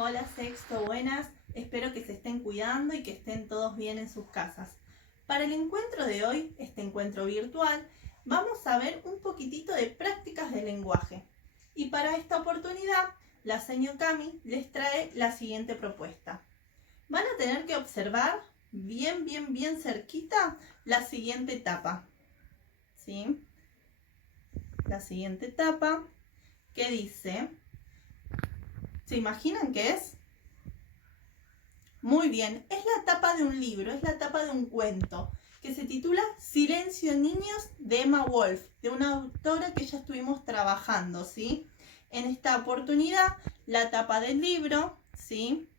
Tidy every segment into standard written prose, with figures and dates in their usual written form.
Hola sexto, buenas. Espero que se estén cuidando y que estén todos bien en sus casas. Para el encuentro de hoy, este encuentro virtual, vamos a ver un poquitito de prácticas de lenguaje. Y para esta oportunidad, la señor Cami les trae la siguiente propuesta. Van a tener que observar bien cerquita la siguiente etapa. ¿Sí? La siguiente etapa que dice... ¿Se imaginan qué es? Muy bien, es la tapa de un libro, es la tapa de un cuento que se titula Silencio niños de Emma Wolf, de una autora que ya estuvimos trabajando, ¿sí? En esta oportunidad, la tapa del libro, ¿sí?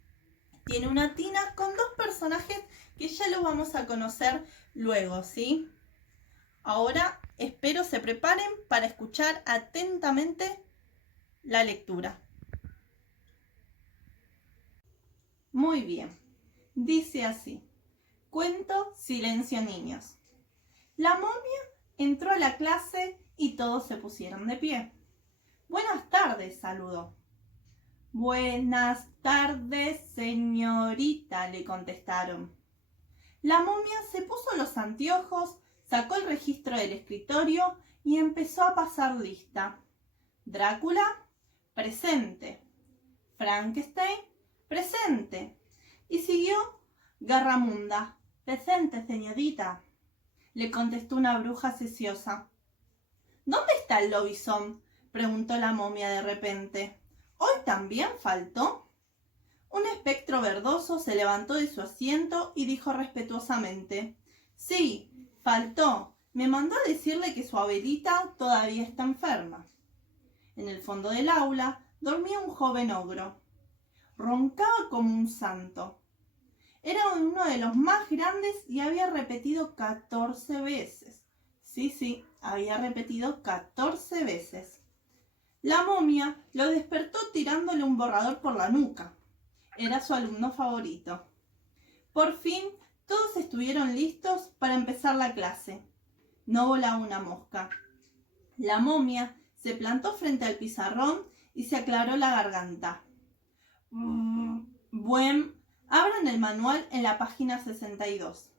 Tiene una tina con dos personajes que ya los vamos a conocer luego, ¿sí? Ahora espero se preparen para escuchar atentamente la lectura. Muy bien, dice así. Cuento Silencio niños. La momia entró a la clase y todos se pusieron de pie. Buenas tardes, saludó. Buenas tardes, señorita, le contestaron. La momia se puso los anteojos, sacó el registro del escritorio y empezó a pasar lista. Drácula, presente. Frankenstein, presente. Y siguió Garramunda. Presente, señorita, le contestó una bruja ceciosa. ¿Dónde está el lobizón?, preguntó la momia de repente. ¿Hoy también faltó? Un espectro verdoso se levantó de su asiento y dijo respetuosamente. Sí, faltó. Me mandó a decirle que su abuelita todavía está enferma. En el fondo del aula dormía un joven ogro. Roncaba como un santo. Era uno de los más grandes y había repetido 14 veces. Sí, había repetido 14 veces. La momia lo despertó tirándole un borrador por la nuca. Era su alumno favorito. Por fin, todos estuvieron listos para empezar la clase. No volaba una mosca. La momia se plantó frente al pizarrón y se aclaró la garganta. Abran el manual en la página 62.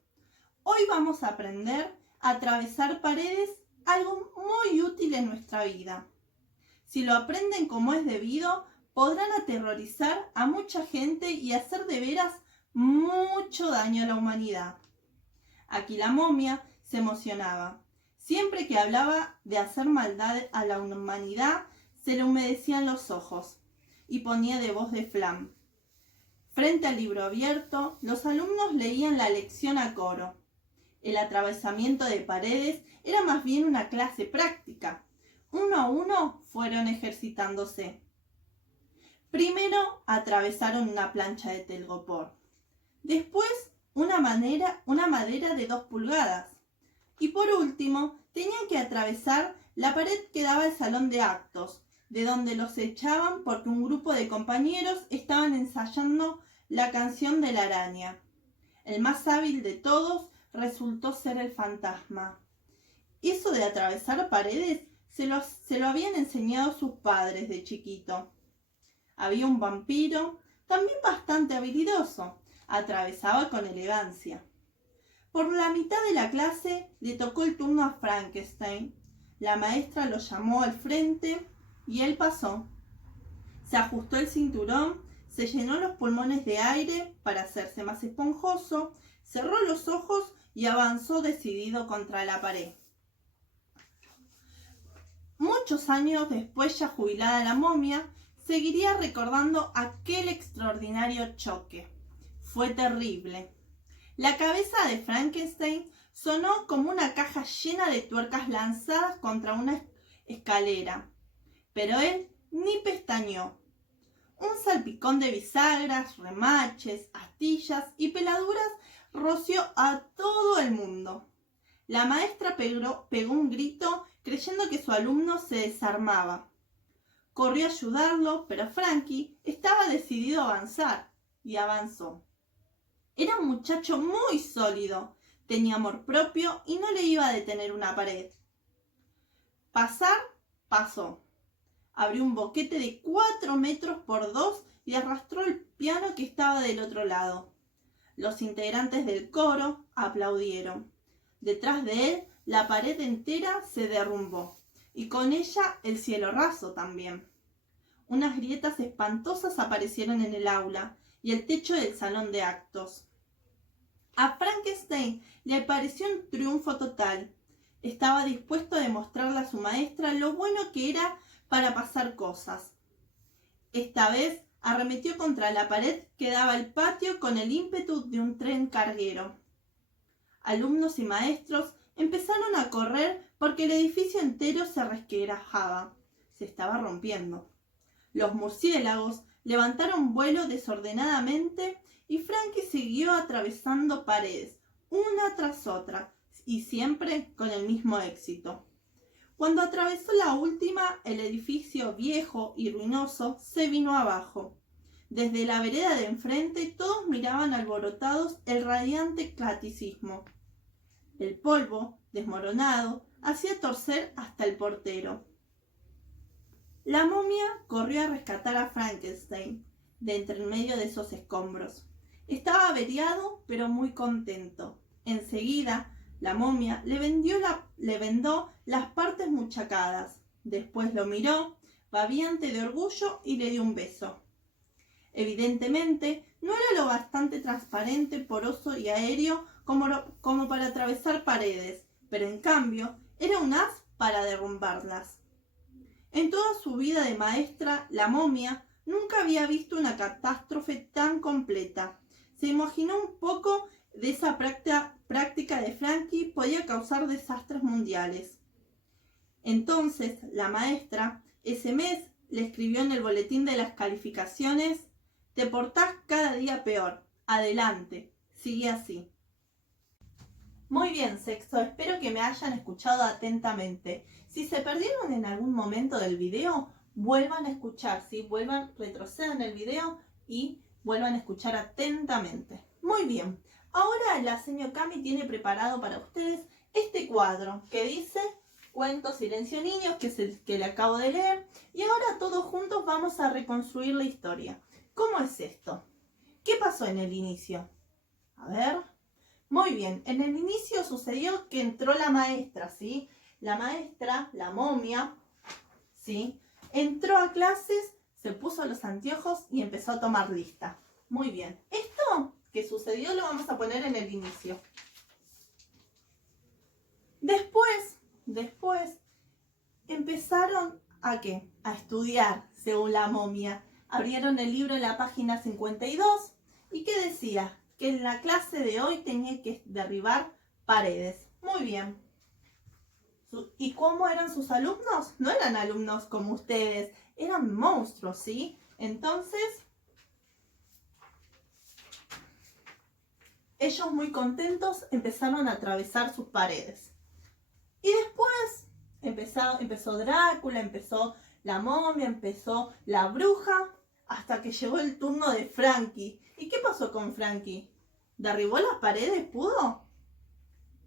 Hoy vamos a aprender a atravesar paredes, algo muy útil en nuestra vida. Si lo aprenden como es debido, podrán aterrorizar a mucha gente y hacer de veras mucho daño a la humanidad. Aquí la momia se emocionaba. Siempre que hablaba de hacer maldad a la humanidad, se le humedecían los ojos y ponía de voz de flam. Frente al libro abierto, los alumnos leían la lección a coro. El atravesamiento de paredes era más bien una clase práctica. Uno a uno fueron ejercitándose. Primero atravesaron una plancha de telgopor. Después una madera de 2 pulgadas. Y por último, tenían que atravesar la pared que daba al salón de actos, de donde los echaban porque un grupo de compañeros estaban ensayando la canción de la araña. El más hábil de todos resultó ser el fantasma. Eso de atravesar paredes se lo habían enseñado sus padres de chiquito. Había un vampiro, también bastante habilidoso, atravesaba con elegancia. Por la mitad de la clase le tocó el turno a Frankenstein. La maestra lo llamó al frente y él pasó. Se ajustó el cinturón, se llenó los pulmones de aire para hacerse más esponjoso, cerró los ojos y avanzó decidido contra la pared. Muchos años después, ya jubilada la momia, seguiría recordando aquel extraordinario choque. Fue terrible. La cabeza de Frankenstein sonó como una caja llena de tuercas lanzadas contra una escalera, pero él ni pestañeó. Un salpicón de bisagras, remaches, astillas y peladuras roció a todo el mundo. La maestra pegó un grito creyendo que su alumno se desarmaba. Corrió a ayudarlo, pero Frankie estaba decidido a avanzar, y avanzó. Era un muchacho muy sólido, tenía amor propio y no le iba a detener una pared. Pasar, pasó. Abrió un boquete de 4 metros por 2 y arrastró el piano que estaba del otro lado. Los integrantes del coro aplaudieron. Detrás de él, la pared entera se derrumbó, y con ella el cielo raso también. Unas grietas espantosas aparecieron en el aula y el techo del salón de actos. A Frankenstein le pareció un triunfo total. Estaba dispuesto a demostrarle a su maestra lo bueno que era para pasar cosas. Esta vez arremetió contra la pared que daba al patio con el ímpetu de un tren carguero. Alumnos y maestros empezaron a correr porque el edificio entero se resquebrajaba. Se estaba rompiendo. Los murciélagos levantaron vuelo desordenadamente y Frankie siguió atravesando paredes, una tras otra, y siempre con el mismo éxito. Cuando atravesó la última, el edificio viejo y ruinoso se vino abajo. Desde la vereda de enfrente todos miraban alborotados el radiante clasicismo. El polvo, desmoronado, hacía torcer hasta el portero. La momia corrió a rescatar a Frankenstein de entre medio de esos escombros. Estaba averiado, pero muy contento. Enseguida, la momia le vendó las partes muchacadas. Después lo miró, babiante de orgullo, y le dio un beso. Evidentemente, no era lo bastante transparente, poroso y aéreo como para atravesar paredes, pero en cambio, era un as para derrumbarlas. En toda su vida de maestra, la momia nunca había visto una catástrofe tan completa. Se imaginó un poco de esa práctica de Frankie podía causar desastres mundiales. Entonces, la maestra, ese mes, le escribió en el boletín de las calificaciones: «Te portás cada día peor. Adelante. Sigue así». Muy bien, sexto. Espero que me hayan escuchado atentamente. Si se perdieron en algún momento del video, vuelvan a escuchar, ¿sí? Retrocedan el video y vuelvan a escuchar atentamente. Muy bien. Ahora la señora Cami tiene preparado para ustedes este cuadro que dice Cuento Silencio Niños, que es el que le acabo de leer. Y ahora todos juntos vamos a reconstruir la historia. ¿Cómo es esto? ¿Qué pasó en el inicio? A ver. Muy bien. En el inicio sucedió que entró la maestra, ¿sí? La maestra, la momia, ¿sí? Entró a clases, se puso los anteojos y empezó a tomar lista. Muy bien. Esto que sucedió lo vamos a poner en el inicio. Después empezaron ¿a qué? A estudiar, según la momia. Abrieron el libro en la página 52 y ¿qué decía? Que en la clase de hoy tenía que derribar paredes. Muy bien. ¿Y cómo eran sus alumnos? No eran alumnos como ustedes, eran monstruos, ¿sí? Entonces, ellos muy contentos empezaron a atravesar sus paredes. Y después empezó Drácula, empezó la momia, empezó la bruja, hasta que llegó el turno de Frankie. ¿Y qué pasó con Frankie? ¿Derribó las paredes? ¿Pudo?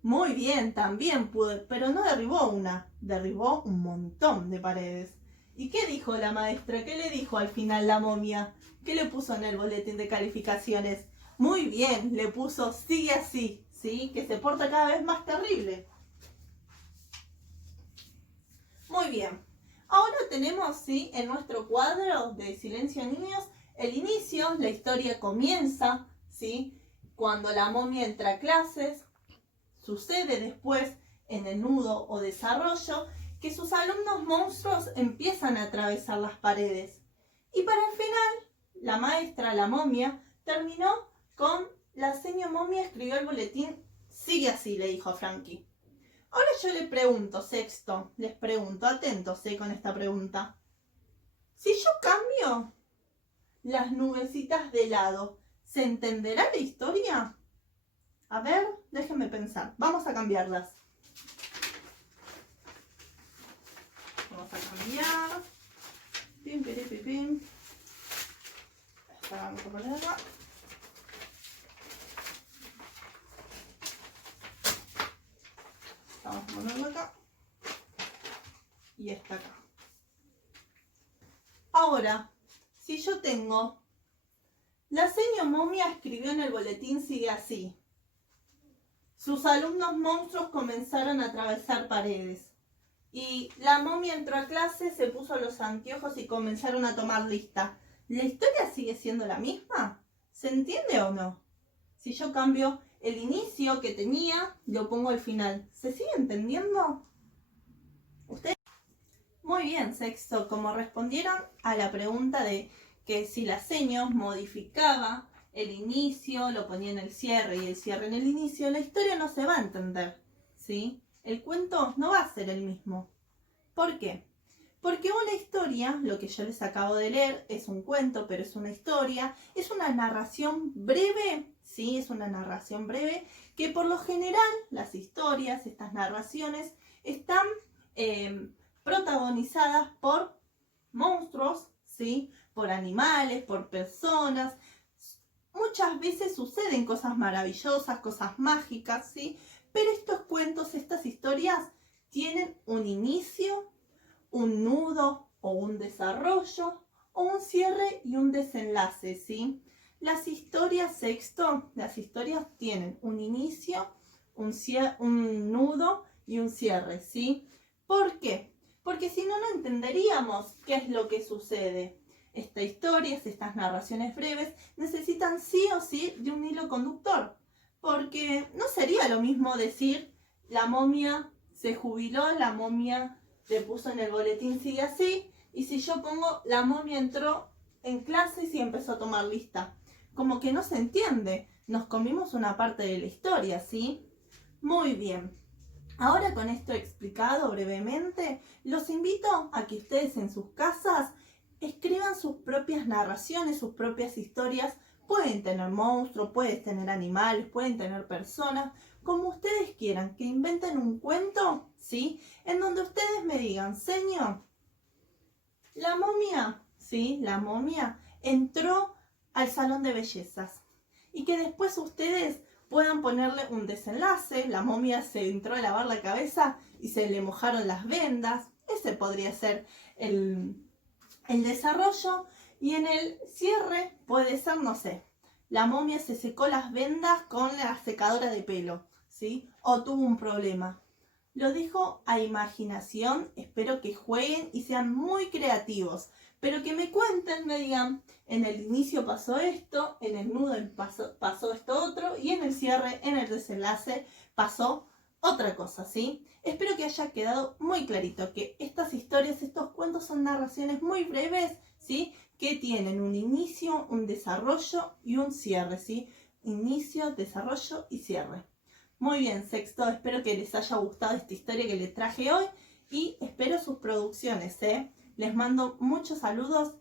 Muy bien, también pudo, pero no derribó una, derribó un montón de paredes. ¿Y qué dijo la maestra? ¿Qué le dijo al final la momia? ¿Qué le puso en el boletín de calificaciones? Muy bien, le puso sigue así, ¿sí? Que se porta cada vez más terrible. Muy bien. Ahora tenemos, ¿sí? En nuestro cuadro de Silencio Niños, el inicio, la historia comienza, ¿sí? Cuando la momia entra a clases. Sucede después, en el nudo o desarrollo, que sus alumnos monstruos empiezan a atravesar las paredes. Y para el final, la maestra, la momia, terminó con la señora momia escribió el boletín, sigue así, le dijo a Frankie. Ahora yo le pregunto, sexto, les pregunto, atentos con esta pregunta. Si yo cambio las nubecitas de lado, ¿se entenderá la historia? A ver, déjenme pensar. Vamos a cambiarlas. Vamos a cambiar. Pim, pim, pim, pim. Esta vamos a ponerla. Vamos a ponerla acá. Y esta acá. Ahora, si yo tengo La seño momia escribió en el boletín sigue así. Sus alumnos monstruos comenzaron a atravesar paredes. Y la momia entró a clase, se puso los anteojos y comenzaron a tomar lista. ¿La historia sigue siendo la misma? ¿Se entiende o no? Si yo cambio el inicio que tenía, lo pongo al final. ¿Se sigue entendiendo? ¿Ustedes? Muy bien, sexto. Como respondieron a la pregunta de que si la seño modificaba el inicio, lo ponía en el cierre y el cierre en el inicio, la historia no se va a entender, ¿sí? El cuento no va a ser el mismo. ¿Por qué? Porque una historia, lo que yo les acabo de leer, es un cuento, pero es una historia, es una narración breve, ¿sí? Es una narración breve que por lo general las historias, estas narraciones, están protagonizadas por monstruos, ¿sí? Por animales, por personas. Muchas veces suceden cosas maravillosas, cosas mágicas, ¿sí? Pero estos cuentos, estas historias, tienen un inicio, un nudo o un desarrollo, o un cierre y un desenlace, ¿sí? Las historias, sexto, las historias tienen un inicio, un nudo y un cierre, ¿sí? ¿Por qué? Porque si no, no entenderíamos qué es lo que sucede. Estas historias, estas narraciones breves, necesitan sí o sí de un hilo conductor. Porque no sería lo mismo decir, la momia se jubiló, la momia le puso en el boletín sigue así, y si yo pongo, la momia entró en clases y empezó a tomar lista. Como que no se entiende. Nos comimos una parte de la historia, ¿sí? Muy bien. Ahora con esto explicado brevemente, los invito a que ustedes en sus casas escriban sus propias narraciones, sus propias historias. Pueden tener monstruos, pueden tener animales, pueden tener personas, como ustedes quieran, que inventen un cuento, ¿sí? En donde ustedes me digan, señor, la momia, ¿sí? La momia entró al salón de bellezas. Y que después ustedes puedan ponerle un desenlace. La momia se entró a lavar la cabeza y se le mojaron las vendas. Ese podría ser el desarrollo. Y en el cierre puede ser, no sé, la momia se secó las vendas con la secadora de pelo, ¿sí? O tuvo un problema. Lo dejo a imaginación, espero que jueguen y sean muy creativos, pero que me cuenten, me digan, en el inicio pasó esto, en el nudo pasó esto otro, y en el cierre, en el desenlace, pasó otra cosa, ¿sí? Espero que haya quedado muy clarito que estas historias, estos cuentos son narraciones muy breves, ¿sí? Que tienen un inicio, un desarrollo y un cierre, ¿sí? Inicio, desarrollo y cierre. Muy bien, sexto, espero que les haya gustado esta historia que les traje hoy y espero sus producciones, ¿eh? Les mando muchos saludos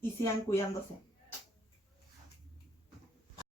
y sigan cuidándose.